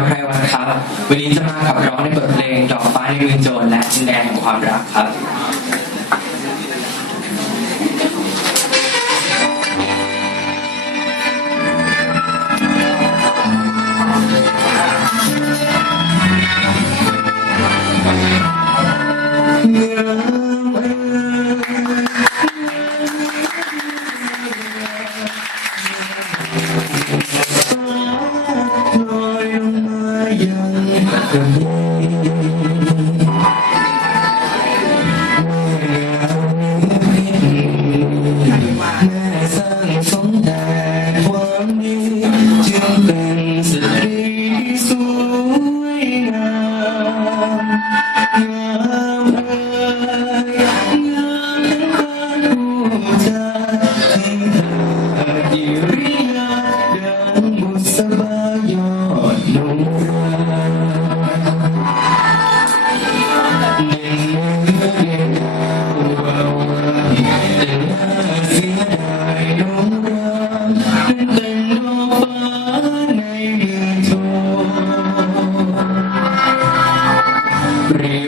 าไพรวันครับ วันนี้จะมาขับร้องในบทเพลงดอกฟ้าในมือโจรและดินแดนของความรักครับ 更多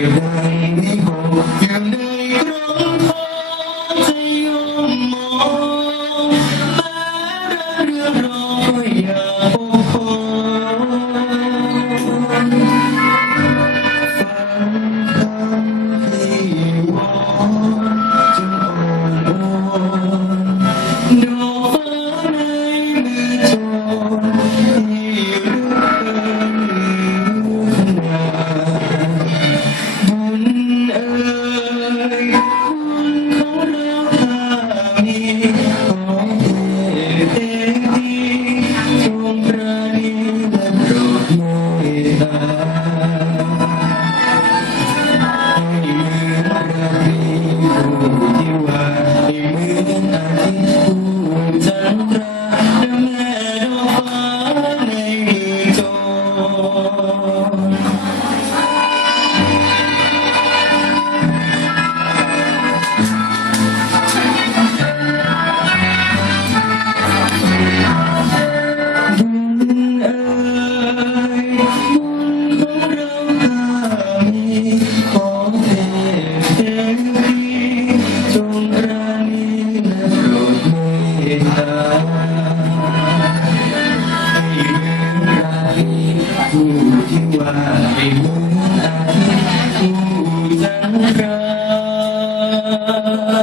Amen.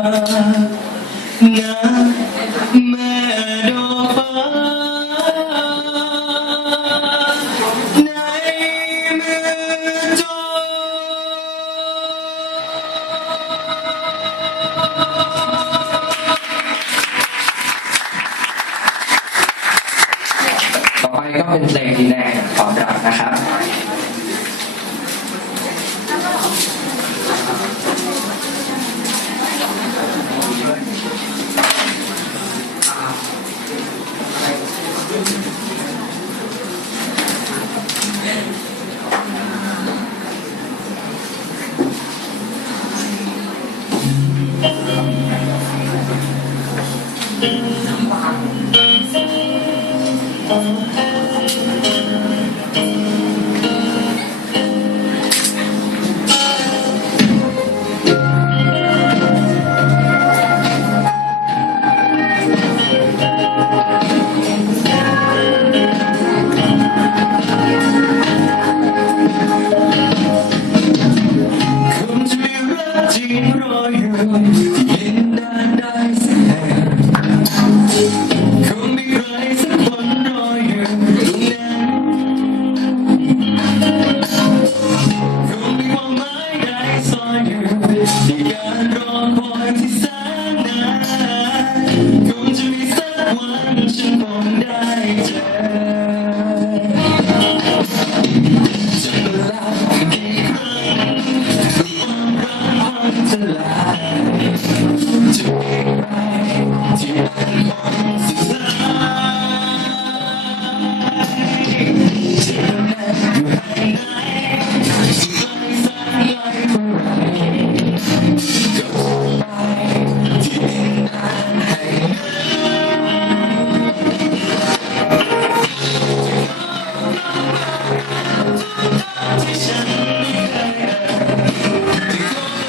นะแม่ดอฟ้าต่อไปก็เป็นเพลงที่แน่ของเรานะครับ Thank you.